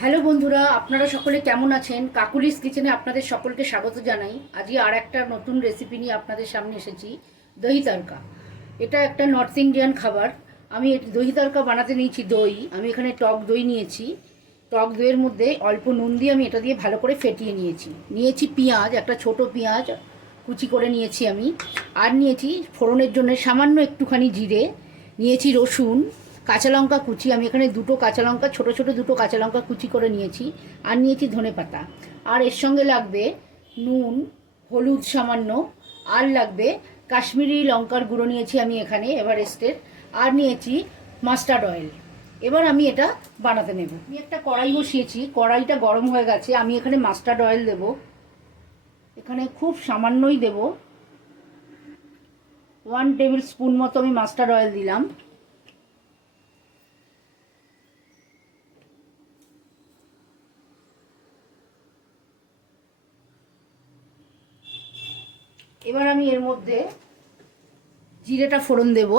Hello বন্ধুরা, আপনারা সকলে কেমন আছেন? কাকুলিস কিচেনে আপনাদের সকলকে স্বাগত জানাই। আজকে আর একটা নতুন রেসিপি নিয়ে আপনাদের সামনে এসেছি দহি তারকা এটা একটা নর্থ ইন্ডিয়ান খাবার। আমি দহি তড়কা বানাতে নিয়েছি দই। আমি এখানে টক দই নিয়েছি। টক দইয়ের মধ্যে অল্প নুন দিয়ে আমি এটা দিয়ে ভালো করে ফেটিয়ে নিয়েছি। নিয়েছি পেঁয়াজ, একটা ছোট পেঁয়াজ, কুচি করে নিয়েছি আমি। আর নিয়েছি ফোড়নের জন্য সামান্য একটুখানি জিরে। নিয়েছি রসুন কাঁচা লঙ্কা কুচি, আমি এখানে দুটো কাঁচা লঙ্কা, ছোটো ছোটো দুটো কাঁচা লঙ্কা কুচি করে নিয়েছি আর নিয়েছি ধনে পাতা। আর এর সঙ্গে লাগবে নুন, হলুদ সামান্য, আর লাগবে কাশ্মীরি লঙ্কার গুঁড়ো নিয়েছি আমি এখানে, এভারেস্টের। আর নিয়েছি মাস্টার্ড অয়েল। এবার আমি এটা বানাতে নেব। আমি একটা কড়াই বসিয়েছি, কড়াইটা গরম হয়ে গেছে, আমি এখানে মাস্টার্ড অয়েল দেব। এখানে খুব সামান্যই দেব। ওয়ান টেবিল স্পুন মতো আমি মাস্টার্ড অয়েল দিলাম। এবার আমি এর মধ্যে জিরেটা ফোড়ন দেব।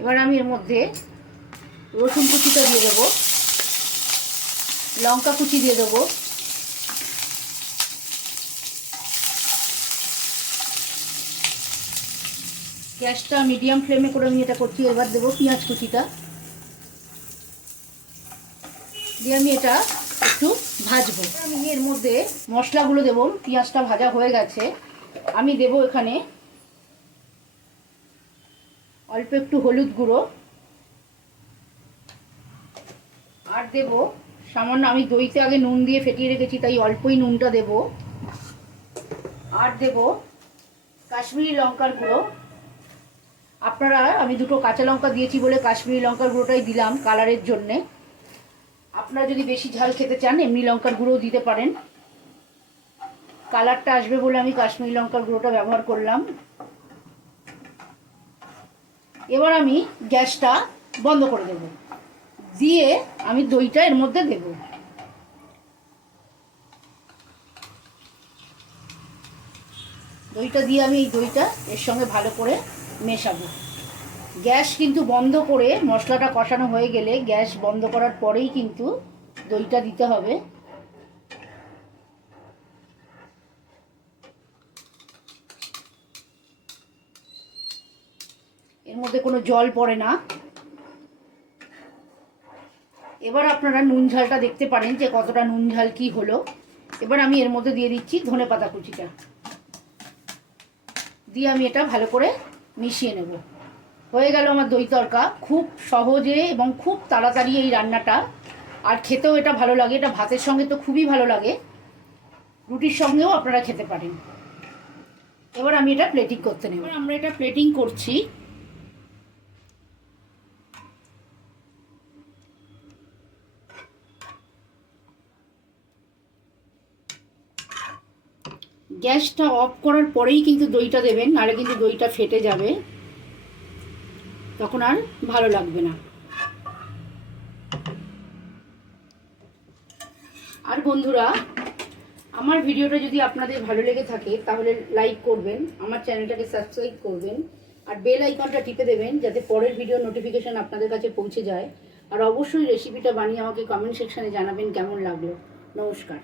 এবার আমি এর মধ্যে রসুন কুচিটা দিয়ে দেবো। লঙ্কা কুচি দিয়ে দেবো। গ্যাসটা মিডিয়াম ফ্লেমে করে আমি এটা করছি, এবার দেবো পেঁয়াজ কুচিটা। দিয়ে আমি এটা একটু ভাজবো। আমি এর মধ্যে মশলাগুলো দেবো, পেঁয়াজটা ভাজা হয়ে গেছে। আমি দেবো এখানে অল্প একটু হলুদ গুঁড়ো। আর দেবো সামান্য আমি দইতে আগে নুন দিয়ে ফেটিয়ে রেখেছি, তাই অল্পই নুনটা দেব। আর দেব কাশ্মীরি লঙ্কার গুঁড়ো। আপনারা, আমি দুটো কাঁচা লঙ্কা দিয়েছি বলে কাশ্মীরি লঙ্কার গুঁড়োটাই দিলাম কালারের জন্যে। আপনারা যদি বেশি ঝাল খেতে চান, এমনি লঙ্কার গুঁড়োও দিতে পারেন। কালারটা আসবে বলে আমি কাশ্মীরি লঙ্কার গুঁড়োটা ব্যবহার করলাম। এবার আমি গ্যাসটা বন্ধ করে দেবো। দিয়ে আমি দইটা এর মধ্যে দেব। দইটা দিয়ে আমি এই দইটা এর সঙ্গে ভালো করে মেশাবো। গ্যাস কিন্তু বন্ধ করে মশলাটা কষানো হয়ে গেলে গ্যাস বন্ধ করার পরেই কিন্তু দইটা দিতে হবে। এর মধ্যে কোনো জল পড়ে না। এবার আপনারা নুন ঝালটা দেখতে পারেন যে কতটা নুন ঝাল কি হলো। এবার আমি এর মধ্যে দিয়ে দিচ্ছি ধনে পাতা কুচিটা। দিয়ে আমি এটা ভালো করে মিশিয়ে নেব। হয়ে গেল আমার দই তরকা খুব সহজে এবং খুব তাড়াতাড়ি এই রান্নাটা। আর খেতেও এটা ভালো লাগে। এটা ভাতের সঙ্গে তো খুবই ভালো লাগে। রুটির সঙ্গেও আপনারা খেতে পারেন। এবার আমি এটা প্লেটিং করতে নেব। আমরা এটা প্লেটিং করছি। গ্যাসটা অফ করার পরেই কিন্তু দইটা দেবেন, নাহলে কিন্তু দইটা ফেটে যাবে। তখন আর ভালো লাগবে না। আর বন্ধুরা, আমার ভিডিওটা যদি আপনাদের ভালো লেগে থাকে, তাহলে লাইক করবেন, আমার চ্যানেলটাকে সাবস্ক্রাইব করবেন, আর বেল আইকনটা টিপে দেবেন, যাতে পরের ভিডিও নোটিফিকেশান আপনাদের কাছে পৌঁছে যায়। আর অবশ্যই রেসিপিটা বানিয়ে আমাকে কমেন্ট সেকশানে জানাবেন কেমন লাগল। নমস্কার।